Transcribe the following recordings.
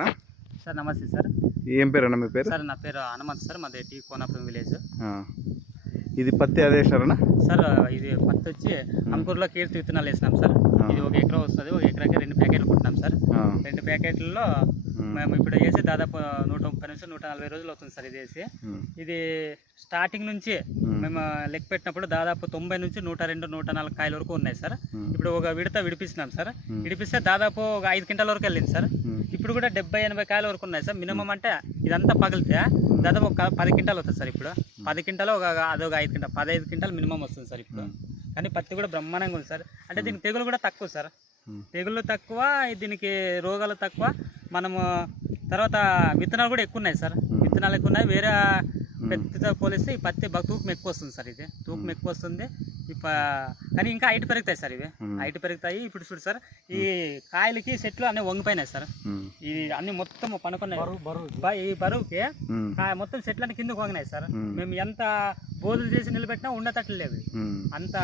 అన్న? సార్ నమస్తే సార్. ఏం పేరు అన్న మీ పేరు? సార్ నా పేరు హనుమంత్ సార్, మాది టీ కోనాపురం విలేజ్. ఇది పత్తి అదే సార్? సార్ ఇది పత్తి వచ్చి అంకూరులో కీర్తి విత్తనాలు వేసినాం సార్. ఇది 1 ఎకరా వస్తుంది. 1 ఎకరాకి 2 ప్యాకెట్లు కుట్టినాం సార్. 2 ప్యాకెట్లలో మేము ఇప్పుడు వేసి దాదాపు 130 నుంచి 140 రోజులు అవుతుంది సార్. ఇది వేసి ఇది స్టార్టింగ్ నుంచి మేము లెక్క పెట్టినప్పుడు దాదాపు 90 నుంచి 102, 104 కాయల వరకు ఉన్నాయి సార్. ఇప్పుడు ఒక విడత విడిపిస్తున్నాం సార్. విడిపిస్తే దాదాపు ఒక 5 క్వింటాల వరకు వెళ్ళింది సార్. ఇప్పుడు కూడా 70-80 కాయల వరకు ఉన్నాయి సార్. మినిమం అంటే ఇదంతా పగిలితే దాదాపు ఒక 10 క్వింటాలు అవుతుంది సార్. ఇప్పుడు 10 క్వింటాలు అదొక 5 క్వింటాల్ 15 క్వింటాలు మినిమం వస్తుంది సార్ ఇప్పుడు. కానీ పత్తి కూడా బ్రహ్మాండంగా ఉంది సార్. అంటే దీనికి తెగులు కూడా తక్కువ సార్. తెగుళ్ళు తక్కువ, దీనికి రోగాలు తక్కువ. మనము తర్వాత విత్తనాలు కూడా ఎక్కువ ఉన్నాయి సార్. విత్తనాలు ఎక్కువ ఉన్నాయి. వేరే పత్తితో పోలిస్తే ఈ పత్తి తూకం ఎక్కువ వస్తుంది సార్. ఇది తూకం ఎక్కువ వస్తుంది. కానీ ఇంకా హైట్ పెరుగుతాయి సార్. ఇవి హైట్ పెరుగుతాయి. ఇప్పుడు చూడు సార్, ఈ కాయలకి చెట్లు అన్నీ వంగిపోయినాయి సార్. ఇది అన్ని మొత్తం పనుకున్నాయి. ఈ బరువుకి మొత్తం చెట్లు అన్ని కిందకు వంగినాయి సార్. మేము ఎంత బోధులు చేసి నిలబెట్టినా ఉండేటట్లు లేవు. అంత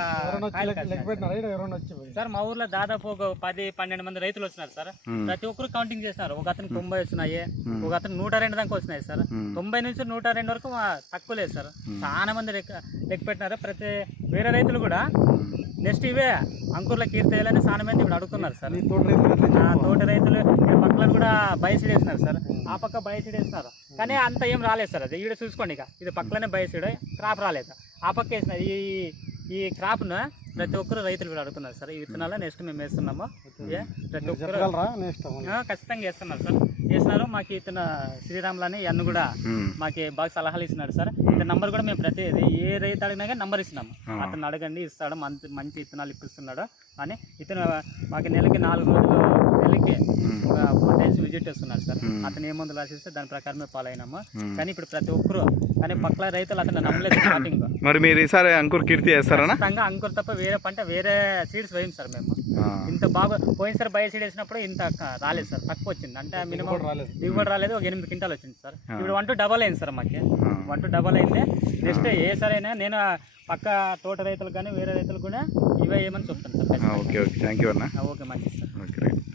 సార్ మా ఊర్లో దాదాపు ఒక 10-12 మంది రైతులు వచ్చినారు సార్. ప్రతి ఒక్కరు కౌంటింగ్ చేస్తున్నారు. ఒక అతను 90 వచ్చినాయి, ఒక అతను 102 దాకా వచ్చినాయి సార్. 90 నుంచి 102 వరకు తక్కువ లేదు సార్. చాలా మంది లెక్క పెట్టినారు. వేరే రైతులు కూడా నెక్స్ట్ ఇవే అంకుర్ల కీర్తేయాలని చాలా మంది ఇప్పుడు అడుగుతున్నారు సార్. తోట రైతులు పక్కన కూడా బయసీడ్ వేసినారు సార్. ఆ పక్క బయసీడ్ వేసినారు కానీ అంత ఏం రాలేదు సార్. అది ఈడ చూసుకోండి, ఇక ఇది పక్కనే బయసీడ్ క్రాప్ రాలేదు. ఆ పక్క వేసిన ఈ క్రాప్ను ప్రతి ఒక్కరు రైతులు కూడా అడుగుతున్నారు సార్. ఈ విత్తనాలు నెక్స్ట్ మేము వేస్తున్నాము. ప్రతి ఒక్కరు ఖచ్చితంగా వేస్తున్నారు సార్. వేసినారు. మాకు ఇతను శ్రీరాములని అన్ను కూడా మాకు బాగా సలహాలు ఇస్తున్నాడు సార్. ఇతని నంబర్ కూడా మేము ఏ రైతు అడిగినా కానీ నంబర్ ఇస్తున్నాము. అతను అడగండి, ఇస్తాడు. మంచి విత్తనాలు ఇప్పిస్తున్నాడు అని. ఇతను మాకు నెలకి 4 రోజులు నెలకి ఒక 4 టైమ్స్ విజిట్ చేస్తున్నారు సార్. అతను ఏ మందులు రాసిస్తే దాని ప్రకారమే ఫాలో అయినాము. కానీ ఇప్పుడు ప్రతి ఒక్కరు కానీ పక్కల రైతులు అతను నమ్మలేదు స్టార్టింగ్. మరి మీరు ఈసారి అంకుర్ కీర్తి చేస్తారా? అంకుర్ తప్ప వేరే పంట వేరే సీడ్స్ వేయం సార్ మేము. ఇంత బాగా పోయినసారి బయో సీడ్ వేసినప్పుడు ఇంత రాలేదు సార్. తక్కువ వచ్చింది. అంటే మినిమం దిగుబడి రాలేదు. ఒక 8 క్వింటాలు వచ్చింది సార్. ఇప్పుడు 1 to డబల్ అయింది సార్. మాకు 1 to డబల్ అయితే నెక్స్ట్ ఏ సరైనా నేను పక్క తోట రైతులకు కానీ వేరే రైతులకు కూడా ఇవే ఏమని చెప్తాను సార్. ఓకే థ్యాంక్ యూ అన్న. ఓకే మంచిది సార్. Okay right.